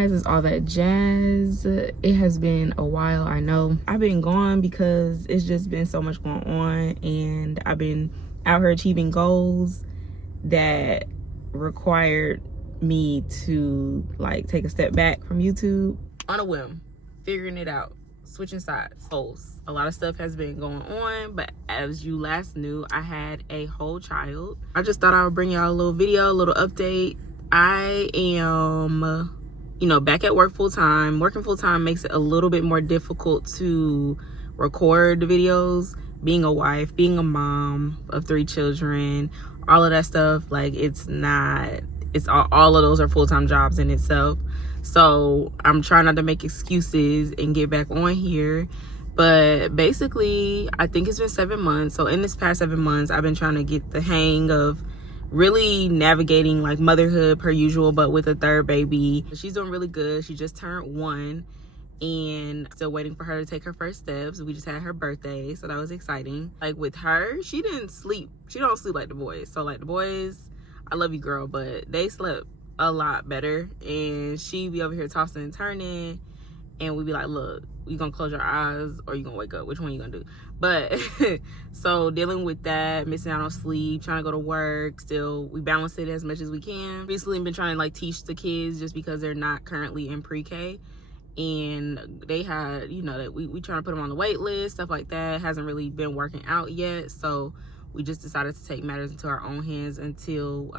guys, it's all that jazz. It has been a while, I know. I've been gone because it's just been so much going on, and I've been out here achieving goals that required me to like take a step back from YouTube on a whim, figuring it out, switching sides. A lot of stuff has been going on, but as you last knew, I had a whole child. I just thought I would bring y'all a little video, a little update. I am, you know, back at work full time. Working full time makes it a little bit more difficult to record the videos. Being a wife, being a mom of 3 children, all of that stuff, like it's all of those are full-time jobs in itself. So I'm trying not to make excuses and get back on here. But basically, I think it's been 7 months. So in this past 7 months, I've been trying to get the hang of really navigating like motherhood per usual, but with a 3rd baby. She's doing really good. She just turned 1 and still waiting for her to take her first steps. We just had her birthday, so that was exciting. Like with her, she didn't sleep. She don't sleep like the boys. So like the boys, I love you, girl, but they slept a lot better, and she be over here tossing and turning, and we be like, look, you gonna close your eyes or you gonna wake up? Which one you gonna do? But so dealing with that, missing out on sleep, trying to go to work, still we balance it as much as we can. Recently been trying to like teach the kids just because they're not currently in pre-K, and they had, you know, that we trying to put them on the wait list, stuff like that. Hasn't really been working out yet, so we just decided to take matters into our own hands until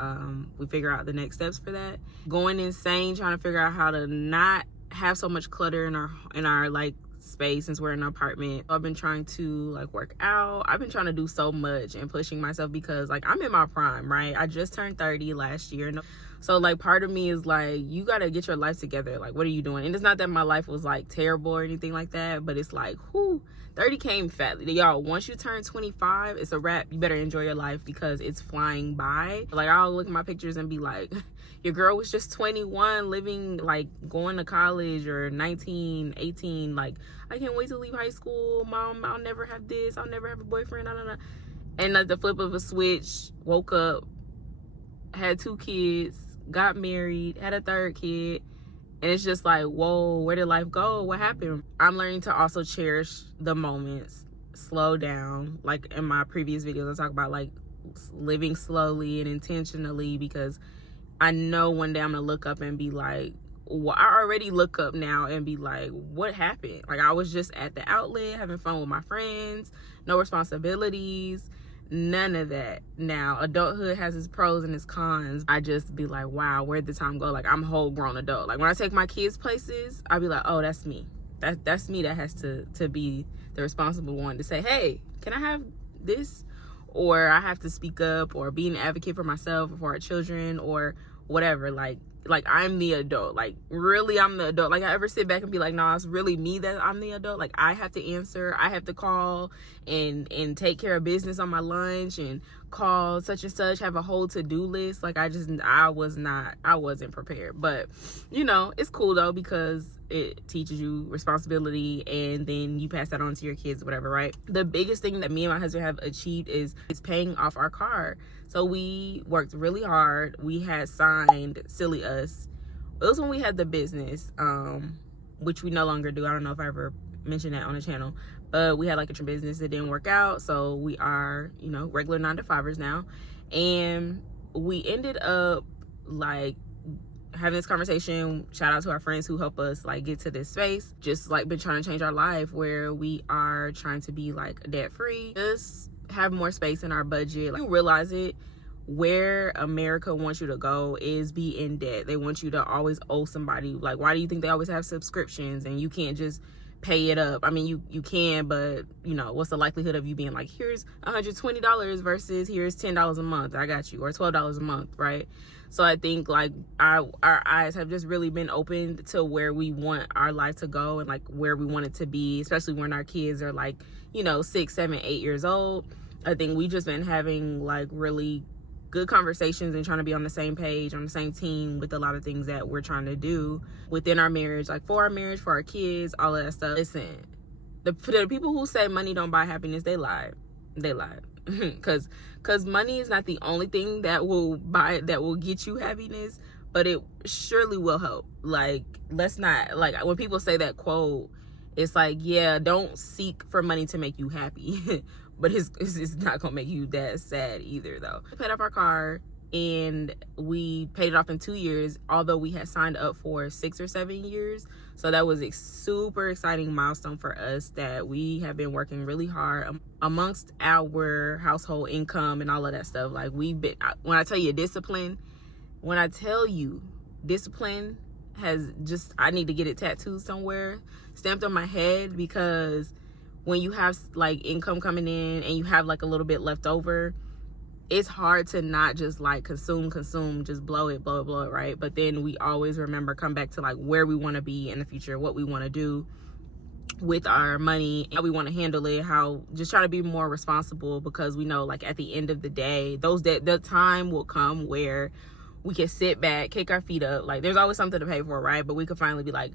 we figure out the next steps for that. Going insane trying to figure out how to not have so much clutter in our like space since we're in an apartment. I've been trying to like work out. I've been trying to do so much and pushing myself because like I'm in my prime, right? I just turned 30 last year. So like part of me is like, you gotta get your life together. Like, what are you doing? And it's not that my life was like terrible or anything like that, but it's like, whoo, 30 came fat. Y'all, once you turn 25, it's a wrap. You better enjoy your life because it's flying by. Like, I'll look at my pictures and be like, your girl was just 21, living, like, going to college, or 19, 18. Like, I can't wait to leave high school. Mom, I'll never have this. I'll never have a boyfriend. And at the flip of a switch, woke up, had 2 kids, got married, had a 3rd kid. And it's just like, whoa, where did life go? What happened? I'm learning to also cherish the moments, slow down. Like in my previous videos, I talk about like living slowly and intentionally, because I know one day I'm gonna look up and be like, well, I already look up now and be like, what happened? Like, I was just at the outlet having fun with my friends, no responsibilities, none of that. Now, adulthood has its pros and its cons. I just be like, wow, where'd the time go? Like, I'm a whole grown adult. Like, when I take my kids places, I be like, oh, that's me. That's me that has to be the responsible one to say, hey, can I have this? Or I have to speak up or be an advocate for myself or for our children or whatever. Like I'm the adult. Like, really, I'm the adult. Like, I ever sit back and be like, nah, it's really me that I'm the adult. Like, I have to answer, I have to call and take care of business on my lunch and call such and such, have a whole to-do list. Like, I wasn't prepared. But, you know, it's cool though, because it teaches you responsibility, and then you pass that on to your kids, whatever, right? The biggest thing that me and my husband have achieved is paying off our car. So we worked really hard. We had signed Silly Us. It was when we had the business, which we no longer do. I don't know if I ever mentioned that on the channel, but we had like a business that didn't work out. So we are, you know, regular 9-to-5ers now. And we ended up like having this conversation. Shout out to our friends who help us like get to this space. Just like been trying to change our life, where we are trying to be like debt free, just have more space in our budget. Like, you realize it, where America wants you to go is be in debt. They want you to always owe somebody. Like, why do you think they always have subscriptions and you can't just pay it up? I mean, you can, but you know, what's the likelihood of you being like, here's $120 versus here's $10 a month, I got you, or $12 a month, right? So I think like our eyes have just really been opened to where we want our life to go and like where we want it to be, especially when our kids are like, you know, 6, 7, 8 years old. I think we've just been having like really good conversations and trying to be on the same page, on the same team with a lot of things that we're trying to do within our marriage, like for our marriage, for our kids, all of that stuff. Listen, for the people who say money don't buy happiness, they lied. Because money is not the only thing that will get you happiness, but it surely will help. Like, let's not, like, when people say that quote, it's like, yeah, don't seek for money to make you happy. But it's not gonna make you that sad either, though. We paid off our car, and we paid it off in 2 years, although we had signed up for 6 or 7 years. So that was a super exciting milestone for us that we have been working really hard amongst our household income and all of that stuff. Like, we've been, when I tell you discipline has just, I need to get it tattooed somewhere, stamped on my head, because when you have like income coming in and you have like a little bit left over, it's hard to not just like consume, just blow it, right? But then we always remember, come back to like where we want to be in the future, what we want to do with our money, how we want to handle it, how just try to be more responsible, because we know like at the end of the day, the time will come where we can sit back, kick our feet up. Like, there's always something to pay for, right? But we could finally be like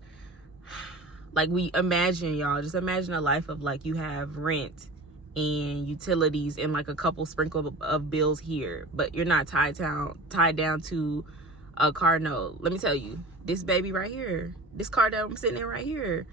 we imagine, y'all, just imagine a life of like, you have rent and utilities and like a couple sprinkle of bills here, but you're not tied down to a car note. Let me tell you, this baby right here, this car that I'm sitting in right here,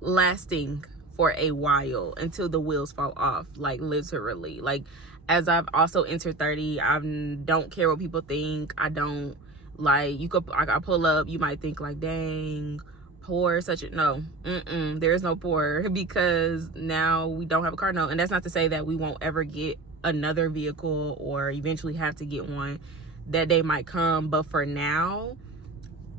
lasting for a while until the wheels fall off, like literally. Like, as I've also entered 30, I don't care what people think. I don't, like, I pull up, you might think like, dang, poor, no, there is no poor, because now we don't have a car note. And that's not to say that we won't ever get another vehicle or eventually have to get one. That day might come, but for now,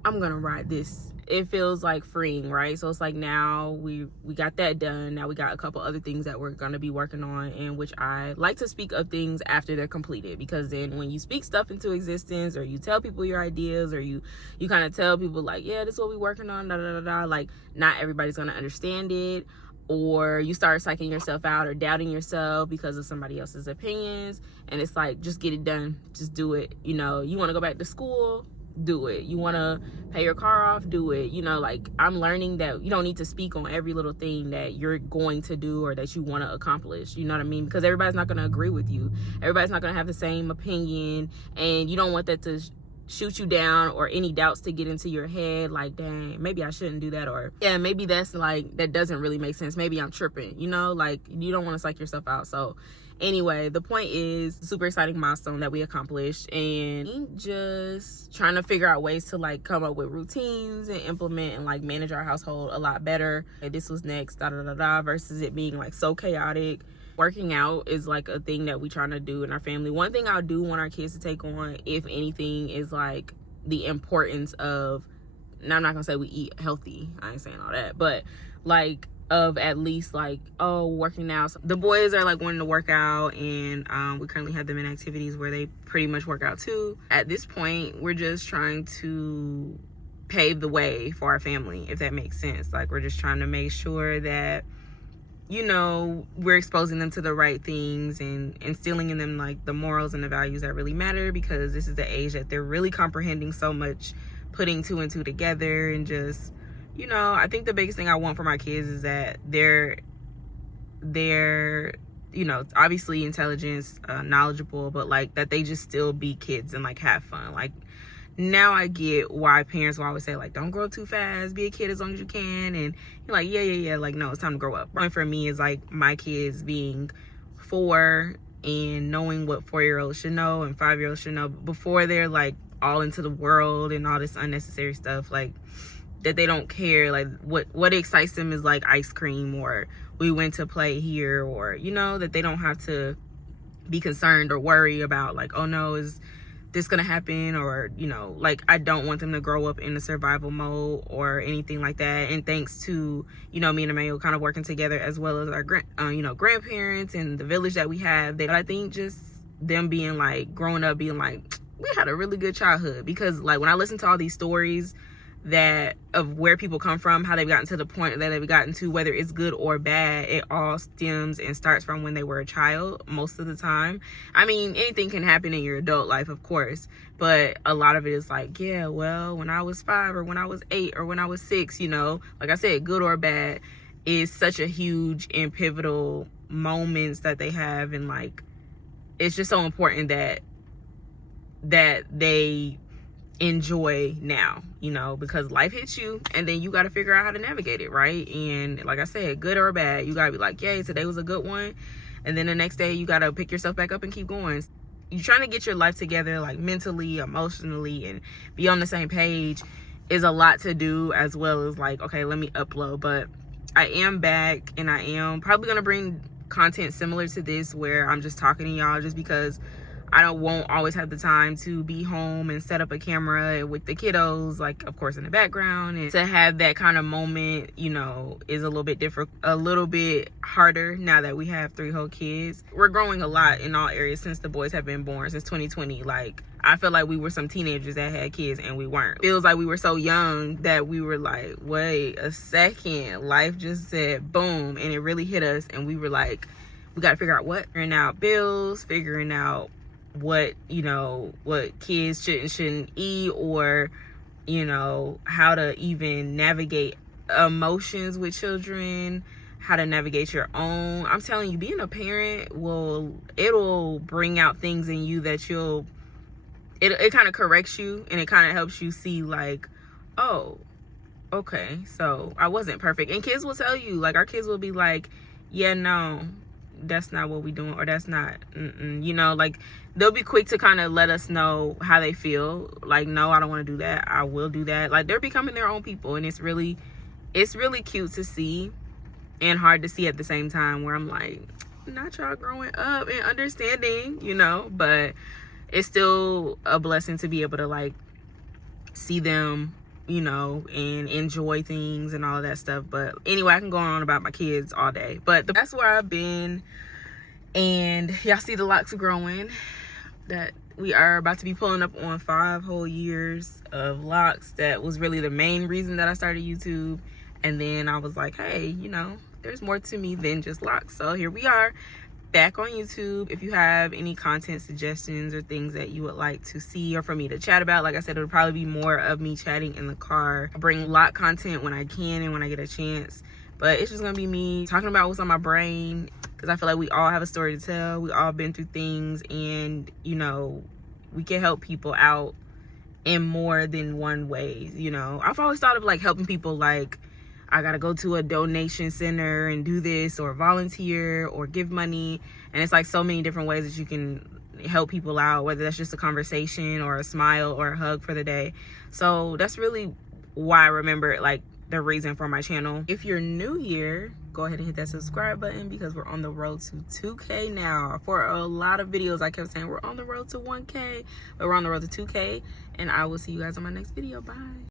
I'm gonna ride this. It feels like freeing, right? So it's like, now we got that done. Now we got a couple other things that we're gonna be working on, and which I like to speak of things after they're completed, because then when you speak stuff into existence, or you tell people your ideas, or you kind of tell people like, yeah, this is what we're working on, like, not everybody's gonna understand it, or you start psyching yourself out or doubting yourself because of somebody else's opinions. And it's like, just get it done, just do it. You know, you want to go back to school, do it. You want to pay your car off, do it. You know, like, I'm learning that you don't need to speak on every little thing that you're going to do or that you want to accomplish. You know what I mean? Because everybody's not going to agree with you. Everybody's not going to have the same opinion, and you don't want that to shoot you down, or any doubts to get into your head, like, dang, maybe I shouldn't do that, or yeah, maybe that's like, that doesn't really make sense, maybe I'm tripping, you know? Like, you don't want to psych yourself out. So anyway, the point is, super exciting milestone that we accomplished, and just trying to figure out ways to like come up with routines and implement and like manage our household a lot better. And this was next, versus it being like so chaotic. Working out is like a thing that we trying to do in our family. One thing I do want our kids to take on, if anything, is like the importance of, now I'm not gonna say we eat healthy, I ain't saying all that, but like, of at least like, oh, working out. So the boys are like wanting to work out, and we currently have them in activities where they pretty much work out too. At this point, we're just trying to pave the way for our family, if that makes sense. Like, we're just trying to make sure that, you know, we're exposing them to the right things and instilling in them like the morals and the values that really matter, because this is the age that they're really comprehending so much, putting 2 and 2 together. And just, you know, I think the biggest thing I want for my kids is that they're you know, obviously intelligence, knowledgeable, but like that they just still be kids and like have fun. Like, now I get why parents will always say like, don't grow up too fast, be a kid as long as you can. And you're like, yeah, like, no, it's time to grow up. And for me, is like my kids being 4 and knowing what 4-year-olds should know and 5-year-olds should know before they're like all into the world and all this unnecessary stuff, like that they don't care. Like, what excites them is like ice cream, or we went to play here, or, you know, that they don't have to be concerned or worry about like, oh no, is this gonna happen, or, you know, like, I don't want them to grow up in a survival mode or anything like that. And thanks to, you know, me and Emmanuel kind of working together, as well as our grandparents and the village that we have, that I think just them being like, growing up being like, we had a really good childhood. Because like, when I listen to all these stories that of where people come from, how they've gotten to the point that they've gotten to, whether it's good or bad, it all stems and starts from when they were a child most of the time. I mean, anything can happen in your adult life, of course, but a lot of it is like, yeah, well, when I was 5 or when I was 8 or when I was 6, you know, like I said, good or bad is such a huge and pivotal moments that they have. And like, it's just so important that they enjoy now, you know, because life hits you and then you got to figure out how to navigate it, right? And like I said, good or bad, you got to be like, yay, today was a good one. And then the next day you got to pick yourself back up and keep going. You're trying to get your life together, like mentally, emotionally, and be on the same page is a lot to do, as well as like, okay, let me upload. But I am back, and I am probably gonna bring content similar to this where I'm just talking to y'all, just because I won't always have the time to be home and set up a camera with the kiddos, like of course in the background, and to have that kind of moment, you know, is a little bit different, a little bit harder now that we have 3 whole kids. We're growing a lot in all areas since the boys have been born, since 2020. Like, I feel like we were some teenagers that had kids and we weren't. Feels like we were so young that we were like, wait a second, life just said boom, and it really hit us, and we were like, we got to figure out what, figuring out bills, figuring out what, you know, what kids shouldn't eat, or, you know, how to even navigate emotions with children, how to navigate your own. I'm telling you, being a parent it'll bring out things in you that it kind of corrects you, and it kind of helps you see like, oh, okay, so I wasn't perfect. And kids will tell you, like, our kids will be like, yeah, no, that's not what we doing, or that's not, you know, like they'll be quick to kind of let us know how they feel. Like, no, I don't want to do that, I will do that. Like, they're becoming their own people, and it's really cute to see, and hard to see at the same time, where I'm like, not y'all growing up and understanding, you know. But it's still a blessing to be able to like see them, you know, and enjoy things and all of that stuff. But anyway, I can go on about my kids all day, but that's where I've been. And y'all see the locks growing, that we are about to be pulling up on 5 whole years of locks. That was really the main reason that I started YouTube. And then I was like, hey, you know, there's more to me than just locks. So here we are, back on YouTube. If you have any content suggestions or things that you would like to see or for me to chat about, like I said, it'll probably be more of me chatting in the car. I bring lock content when I can and when I get a chance, but it's just gonna be me talking about what's on my brain, because I feel like we all have a story to tell. We all been through things, and you know, we can help people out in more than one way. You know, I've always thought of like helping people, like I gotta go to a donation center and do this, or volunteer, or give money. And it's like so many different ways that you can help people out, whether that's just a conversation or a smile or a hug for the day. So that's really why I remember, like, the reason for my channel. If you're new here, go ahead and hit that subscribe button, because we're on the road to 2K now. For a lot of videos I kept saying we're on the road to 1K, but we're on the road to 2K, and I will see you guys on my next video. Bye.